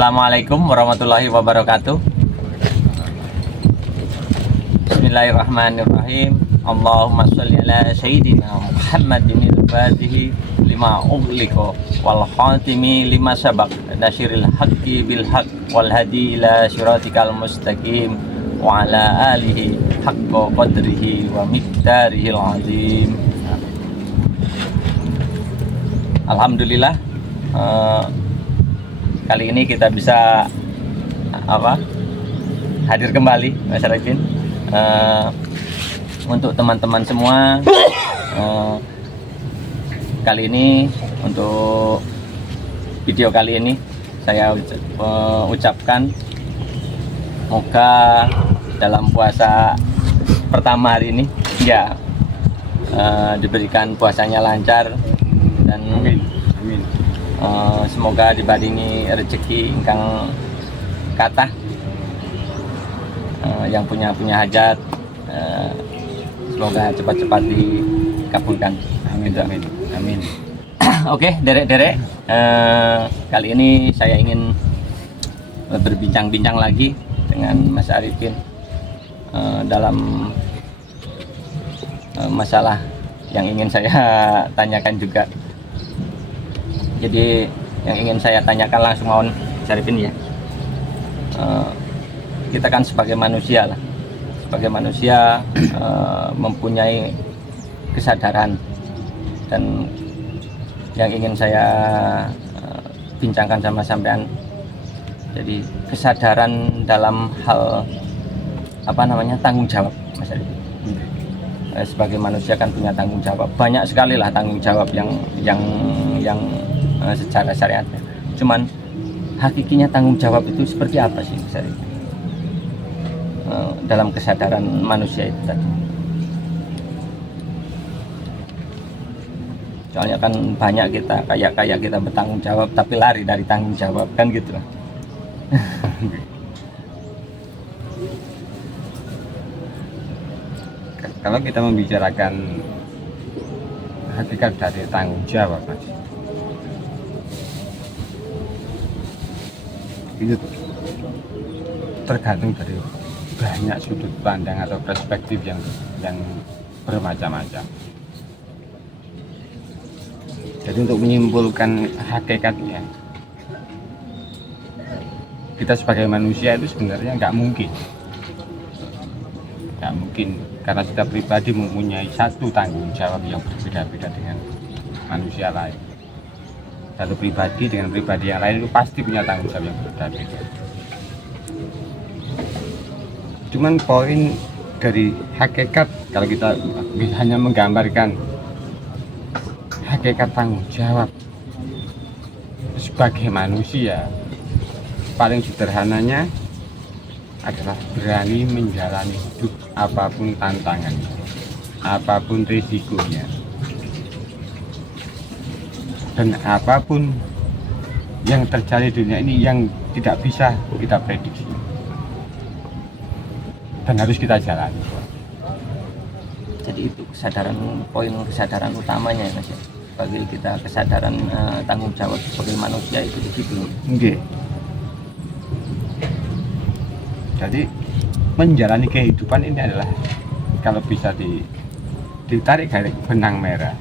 Assalamualaikum warahmatullahi wabarakatuh. Bismillahirrahmanirrahim. Allahumma sholli ala sayyidina Muhammadin al-fatihi lima ughliqa wal khatimi lima sabaq nasyiril haqqi bil haqq wal hadi ila siratikal mustaqim wa ala alihi haqqa qadrihi wa miqdarihil azim. Alhamdulillah, kali ini kita bisa hadir kembali Mas Arifin, untuk teman-teman semua. Kali ini untuk video kali ini saya ucapkan moga dalam puasa pertama hari ini ya diberikan puasanya lancar dan amin. Semoga dibaringi rezeki ingkang kathah, yang punya hajat semoga cepat-cepat dikabulkan. Amin. Amin. Amin. Oke, derek-derek, kali ini saya ingin berbincang-bincang lagi dengan Mas Arifin dalam masalah yang ingin saya tanyakan juga. Jadi yang ingin saya tanyakan langsung mohon Mas Arifin ya, kita kan sebagai manusia lah, mempunyai kesadaran, dan yang ingin saya bincangkan sama sampean, jadi kesadaran dalam hal tanggung jawab, Mas Arifin. Sebagai manusia kan punya tanggung jawab, banyak sekali lah tanggung jawab yang secara syariatnya. Cuman hakikinya tanggung jawab itu seperti apa sih, Mas Arifin? Dalam kesadaran manusia itu tadi. Soalnya kan banyak kita kayak kita bertanggung jawab tapi lari dari tanggung jawab, kan gitu lah. Kalau kita membicarakan hakikat dari tanggung jawab, Mas, itu tergantung dari banyak sudut pandang atau perspektif yang bermacam-macam. Jadi untuk menyimpulkan hakikatnya, kita sebagai manusia itu sebenarnya nggak mungkin, karena kita pribadi mempunyai satu tanggung jawab yang berbeda-beda dengan manusia lain. Satu pribadi dengan pribadi yang lain itu pasti punya tanggung jawab yang berbeda-beda. Cuman poin dari hakikat, kalau kita hanya menggambarkan hakikat tanggung jawab sebagai manusia, paling sederhananya adalah berani menjalani hidup apapun tantangannya, apapun risikonya, dan apapun yang terjadi di dunia ini yang tidak bisa kita prediksi dan harus kita jalani. Jadi itu poin kesadaran utamanya ya, Mas, ya? Bagi kita kesadaran tanggung jawab sebagai manusia itu di situ. Okay. Jadi menjalani kehidupan ini adalah, kalau bisa ditarik garis benang merah,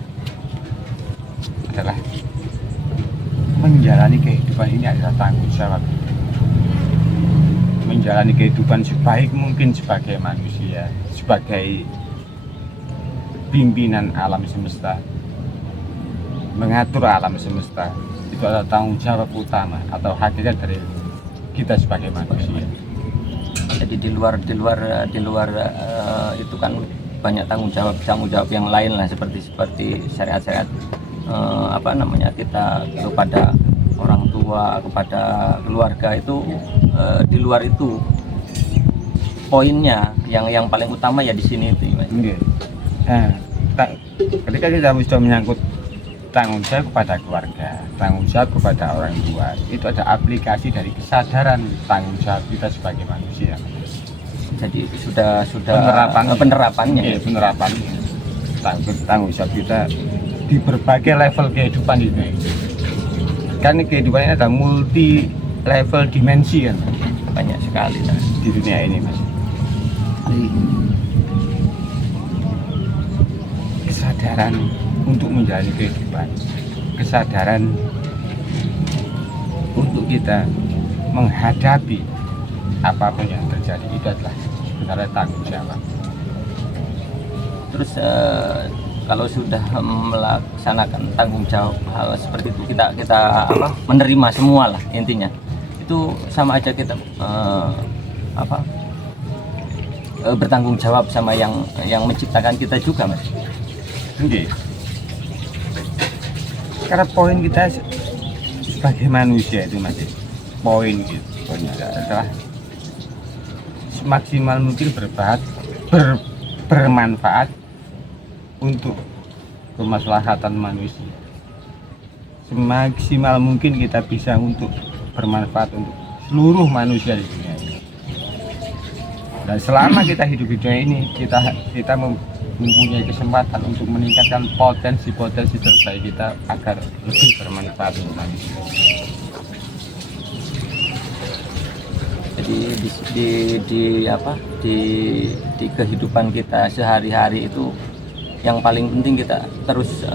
adalah menjalani kehidupan ini adalah tanggung jawab. Menjalani kehidupan sebaik mungkin sebagai manusia, sebagai pimpinan alam semesta, mengatur alam semesta, itu adalah tanggung jawab utama atau hakikat dari kita sebagai manusia. Jadi di luar itu kan banyak tanggung jawab yang lain lah, seperti syariat-syariat kita kepada orang tua, kepada keluarga itu. Di luar itu poinnya yang paling utama ya di sini itu. Nah, ketika kita sudah menyangkut tanggung jawab kepada keluarga, tanggung jawab kepada orang tua, itu ada aplikasi dari kesadaran tanggung jawab kita sebagai manusia. Jadi sudah penerapannya tanggung jawab kita di berbagai level kehidupan ini. Kan kehidupan ini ada multi level dimensi kan banyak sekali lah. di dunia ini Mas. Kesadaran untuk menjalani kehidupan, kesadaran untuk kita menghadapi apapun yang terjadi, itu adalah sebenarnya tanggung jawab. Terus kalau sudah melaksanakan tanggung jawab hal seperti itu, kita menerima semua lah intinya. Itu sama aja kita bertanggung jawab sama yang menciptakan kita juga, Mas. Oke. Karena poin kita sebagai manusia itu Mas, poinnya adalah semaksimal mungkin bermanfaat untuk kemaslahatan manusia. Semaksimal mungkin kita bisa untuk bermanfaat untuk seluruh manusia di dunia ini. Dan selama kita hidup di dunia ini, kita mempunyai kesempatan untuk meningkatkan potensi-potensi terbaik kita agar lebih bermanfaat untuk manusia. Jadi di kehidupan kita sehari-hari itu yang paling penting kita terus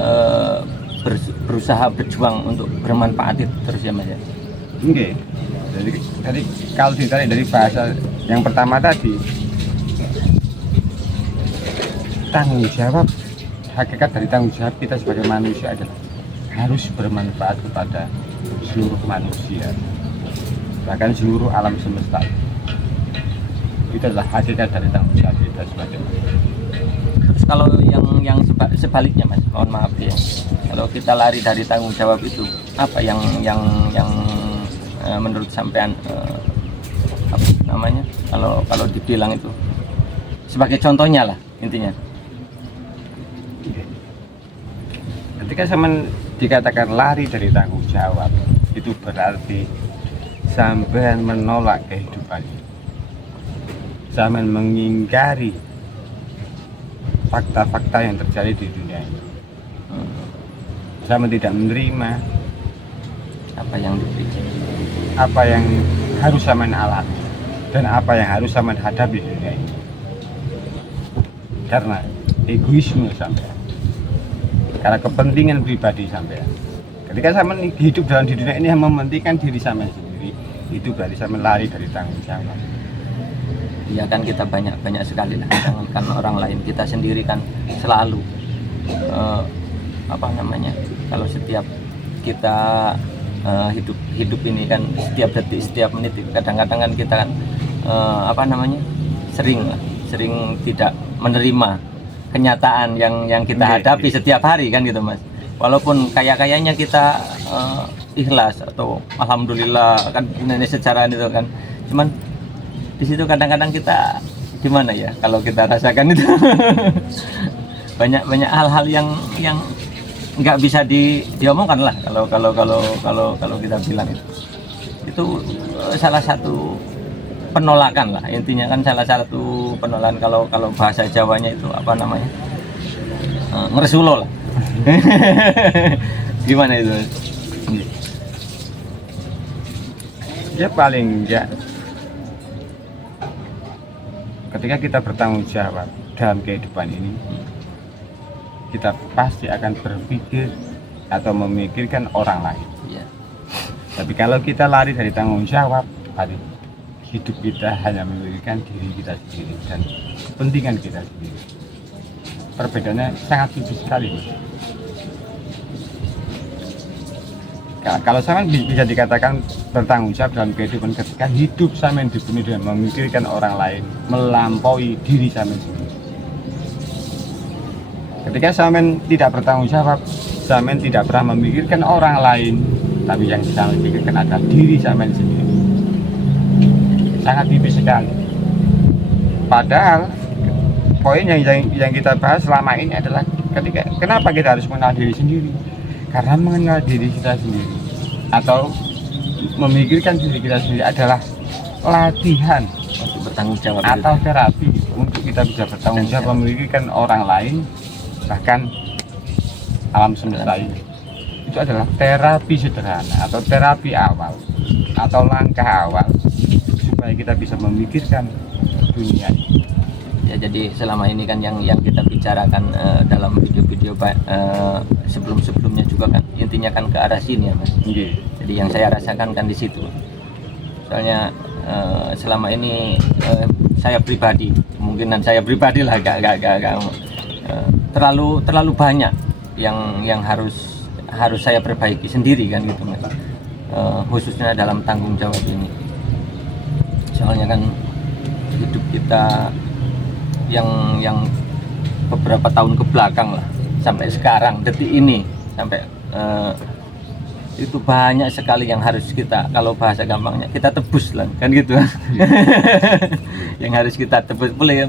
berusaha berjuang untuk bermanfaat itu terus ya Mas ya. Oke. Jadi kalau ditarik dari bahasa yang pertama tadi, tanggung jawab, hakikat dari tanggung jawab kita sebagai manusia adalah harus bermanfaat kepada seluruh manusia, bahkan seluruh alam semesta. Itu adalah hakikat dari tanggung jawab kita sebagai manusia. Terus kalau yang sebaliknya Mas, mohon maaf ya, kalau kita lari dari tanggung jawab itu, apa yang menurut sampean apa namanya, kalau dibilang itu sebagai contohnya lah intinya. Ketika sampean dikatakan lari dari tanggung jawab, itu berarti sampean menolak kehidupan, sampean mengingkari fakta-fakta yang terjadi di dunia ini. Sampean tidak menerima Apa yang diberi, apa yang harus sampean alami dan apa yang harus sampean hadapi di dunia ini, karena egoisme sampean, karena kepentingan pribadi sampean. Ketika sampean hidup dalam di dunia ini yang mementingkan diri sampean sendiri, itu berarti sampean lari dari tanggung jawab. ya kan kita banyak sekali lah, jangankan orang lain, kita sendiri kan selalu apa namanya, kalau setiap kita hidup ini kan setiap detik, setiap menit, kadang-kadang kan kita kan apa namanya, sering tidak menerima kenyataan yang kita hadapi setiap hari kan gitu Mas. Walaupun kayaknya kita ikhlas atau alhamdulillah kan ini sejarah itu kan, cuman di situ kadang-kadang kita gimana ya kalau kita rasakan itu banyak hal-hal yang nggak bisa diomongkan lah kalau kita bilang itu salah satu penolakan lah intinya kan, salah satu penolakan kalau bahasa Jawanya itu apa namanya, ngeresulo lah. Gimana itu? Ya paling enggak, ketika kita bertanggung jawab dalam kehidupan ini, kita pasti akan berpikir atau memikirkan orang lain. Ya. Tapi kalau kita lari dari tanggung jawab, hidup kita hanya memikirkan diri kita sendiri dan kepentingan kita sendiri. Perbedaannya sangat tipis sekali. Kalau sampean bisa dikatakan bertanggung jawab dalam kehidupan ketika hidup sampean dipenuhi dengan memikirkan orang lain, melampaui diri sampean sendiri. Ketika sampean tidak bertanggung jawab, sampean tidak pernah memikirkan orang lain, tapi yang sampean pikirkan adalah diri sampean sendiri. Sangat tipis sekali. Padahal poin yang kita bahas selama ini adalah kenapa kita harus mengenal diri sendiri? Karena mengenal diri kita sendiri atau memikirkan diri kita sendiri adalah latihan Untuk bertanggung jawab atau terapi untuk kita bisa bertanggung jawab memikirkan orang lain, bahkan alam semesta ini. Itu adalah terapi sederhana atau terapi awal atau langkah awal supaya kita bisa memikirkan dunia ini. Ya, jadi selama ini kan yang kita bicarakan dalam video-video sebelum-sebelumnya juga kan intinya kan ke arah sini ya Mas. Nggih. Jadi yang saya rasakan kan di situ. Soalnya selama ini saya pribadi, kemungkinan saya pribadi lah gak terlalu banyak yang harus saya perbaiki sendiri kan gitu Mas. Khususnya dalam tanggung jawab ini. Soalnya kan hidup kita yang beberapa tahun ke belakang lah sampai sekarang detik ini sampai itu banyak sekali yang harus kita, kalau bahasa gampangnya kita tebus lah kan gitu. Yang harus kita tebus, boleh ya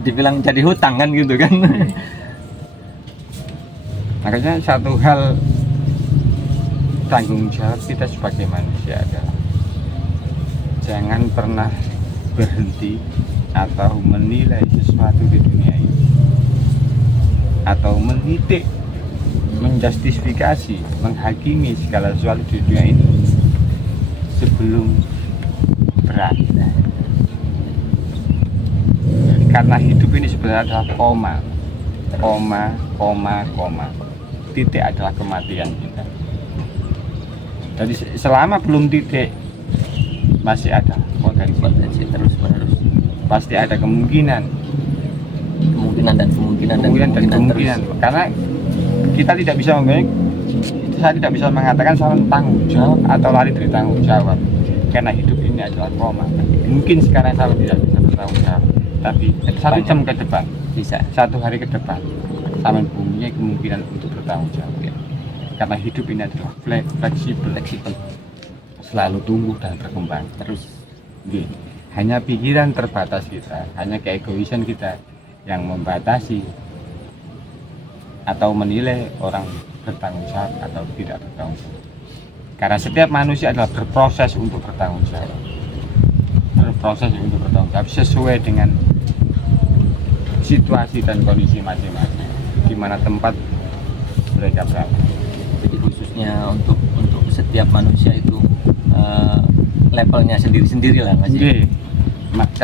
dibilang jadi hutang kan gitu kan. Makanya satu hal tanggung jawab kita sebagai manusia adalah jangan pernah berhenti atau menilai sesuatu di dunia ini atau menitik, menjustifikasi, menghakimi segala sesuatu di dunia ini sebelum berakhir. Karena hidup ini sebenarnya adalah koma. Titik adalah kematian kita. Jadi selama belum titik masih ada potensi terus menerus. Pasti ada kemungkinan dan kemungkinan terus. Karena kita tidak bisa saya tidak bisa mengatakan saya tanggung jawab atau lari dari tanggung jawab, karena hidup ini adalah koma. Mungkin sekarang saya tidak bisa bertanggung jawab, tapi satu jam ke depan, bisa, satu hari ke depan, saya mempunyai kemungkinan untuk bertanggung jawab. Karena hidup ini adalah fleksibel, selalu tumbuh dan berkembang terus. Hanya pikiran terbatas kita, hanya keegoisan kita yang membatasi atau menilai orang bertanggung jawab atau tidak bertanggung jawab. Karena setiap manusia adalah berproses untuk bertanggung jawab, sesuai dengan situasi dan kondisi masing-masing, di mana tempat mereka berada. Jadi khususnya untuk setiap manusia itu levelnya sendiri-sendiri lah Mas.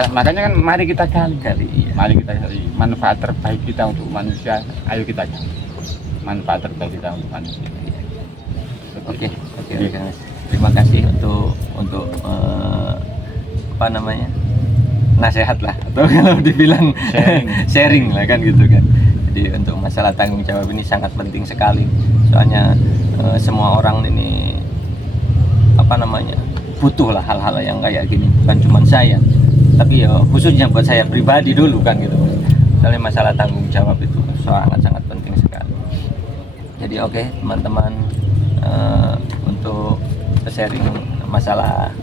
Makanya kan mari kita gali, Iya. mari kita gali manfaat terbaik kita untuk manusia. Ayo kita gali manfaat terbaik kita untuk manusia. Oke Mas. Terima kasih untuk apa namanya, nasihat lah, atau kalau dibilang sharing lah kan gitu kan. Jadi untuk masalah tanggung jawab ini sangat penting sekali. Soalnya semua orang ini apa namanya, butuh lah hal-hal yang kayak gini, bukan cuma saya, tapi ya khususnya buat saya pribadi dulu kan gitu. Soalnya masalah tanggung jawab itu sangat penting sekali. Jadi oke, teman-teman, untuk sharing masalah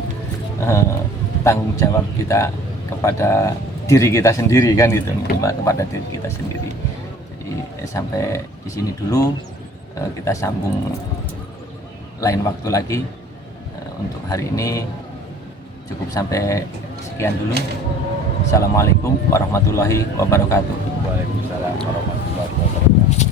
tanggung jawab kita kepada diri kita sendiri kan gitu, kepada diri kita sendiri. Jadi sampai di sini dulu, kita sambung lain waktu lagi. Untuk hari ini cukup sampai sekian dulu. Assalamualaikum warahmatullahi wabarakatuh. Waalaikumsalam warahmatullahi wabarakatuh.